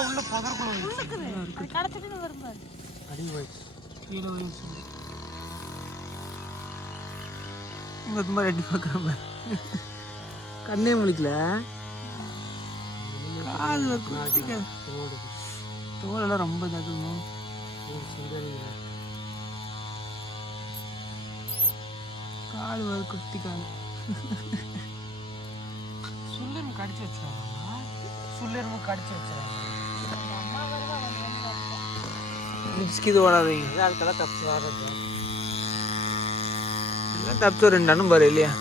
உள்ள பதற்குள்ள கடத்திட்டு வரும்போது அடி போயிடுச்சு கீழே போயிடுச்சு இங்கே சும்மா ரெட்டி பார்க்குறப்ப கண்ணே முழிக்கல காது குத்திக்க தோலெல்லாம் ரொம்ப தகுணும் காது வர குத்திக்காது சுள்ளெரும்பு கடிச்சு வச்சுருவாங்க சுள்ளெரும்பு கடிச்சு வச்சுருவாங்க இது ஓடாதீங்க அதுக்கெல்லாம் தப்பு வர்றது எல்லாம் தப்பு ரெண்டு அண்ணன் பாரு இல்லையா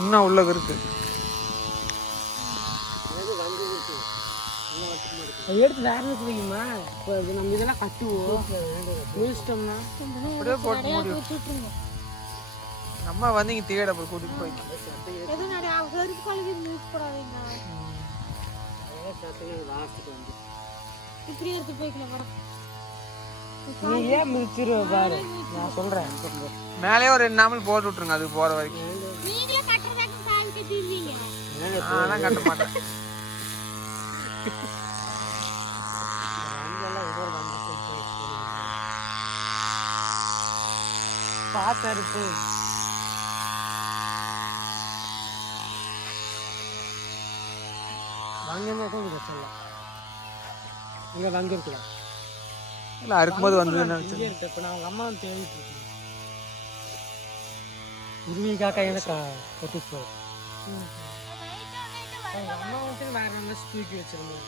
இன்னும் உள்ள இருக்கு எடுத்து வேற வச்சுக்கீங்கம்மா இப்போ நம்ம இதெல்லாம் கட்டுவோம் முடிச்சிட்டோம்னா அப்படியே போட்டு முடியும் நம்ம வந்து இங்கே தேட போய் கூட்டிட்டு போய் இப்படி எடுத்து போய்க்கலாம் ஏன் மிதிச்சிருவ பாரு நான் சொல்றேன் மேலே ஒரு 2 நாமல் போட்டு விட்டுருங்க அது போற வரைக்கும் நான் கட்ட மாட்டேன் பார்த்தா இருக்கு வாங்கினா கூட சொல்லலாம் இங்கே வாங்கிருக்கலாம் இல்லை அறுக்கும்போது வந்து இப்போ நான் அவங்க அம்மா வந்து தேடிட்டு இருக்கேன் உருவிக்காக்கா எனக்கு கொட்டி போய் அவங்க அம்மா வந்து வேற நல்லா தூக்கி வச்சிருந்தோம்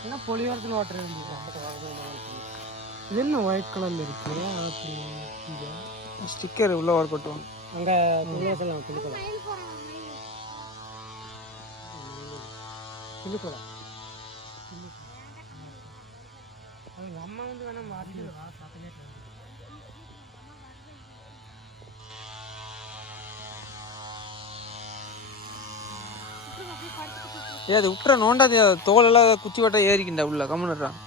ஏன்னா பொலிவாரத்தில் ஓட்டுற இது என்ன ஒயிட் கலரில் இருக்கு ஸ்டிக்கர் உள்ள ஓட போட்டுவோம் அங்கே துணியெல்லாம் துணிக்கலாம் துணிக்கலாம் அவங்க அம்மா வந்து வேணா மாற்றி அது விட்டுற நோண்டாது தோலெல்லாம் குச்சி வட்டா ஏறிக்கிண்டா உள்ள கம்முன்னுறான்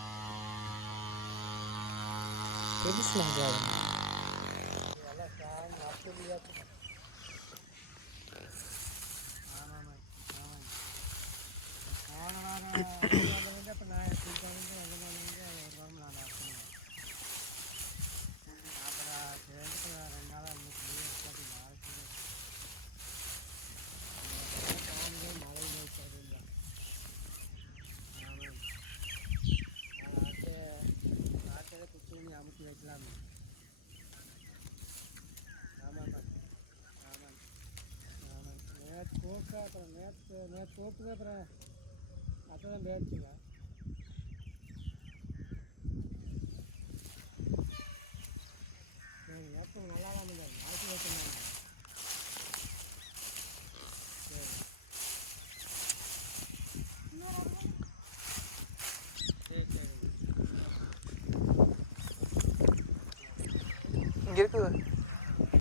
நேற்று அப்புறம் அப்போதான் பேச்சுங்க நேற்று நல்லா தான் நாளைக்கு வச்சுருந்தாங்க சரி இங்கே இருக்குது